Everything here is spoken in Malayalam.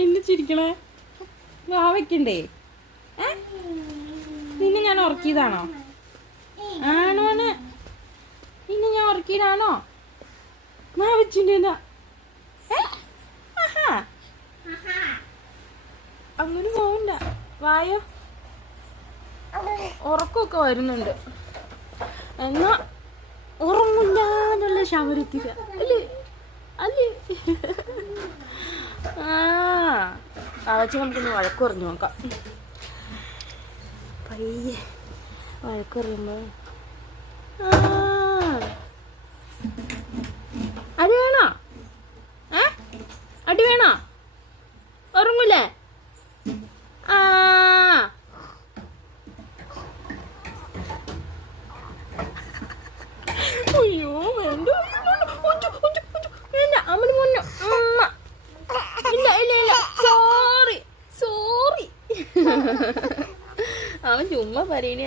എന്നെ ചിരിക്കണേ വാ വെക്കണ്ടേ? നിന്നെ ഞാൻ ഉറക്കിയതാണോ? ആണോന്ന്? നിന്നെ ഞാൻ ഉറക്കിയതാണോ? വാ വെച്ചിട്ടുണ്ടാ? അങ്ങനെ പോവണ്ട, വായോ. ഉറക്കമൊക്കെ വരുന്നുണ്ട്, എന്നാ ഉറങ്ങില്ലാന്നുള്ള ശവരത്തില്ല അല്ലേ അല്ലേ? വെച്ച് നമുക്കൊന്ന് വഴക്ക് പറഞ്ഞു നോക്കാം. പയ്യെ വഴക്ക് പറയുമ്പോ അടി വേണോ? അടി വേണോ? ഉറങ്ങൂലേ? അയ്യോ വേണ്ട, അമ്മ മുന്നോ. ഇല്ല ഇല്ല ഇല്ല, സോറി സോറി. അവൻ ചുമ്മാ പറയണ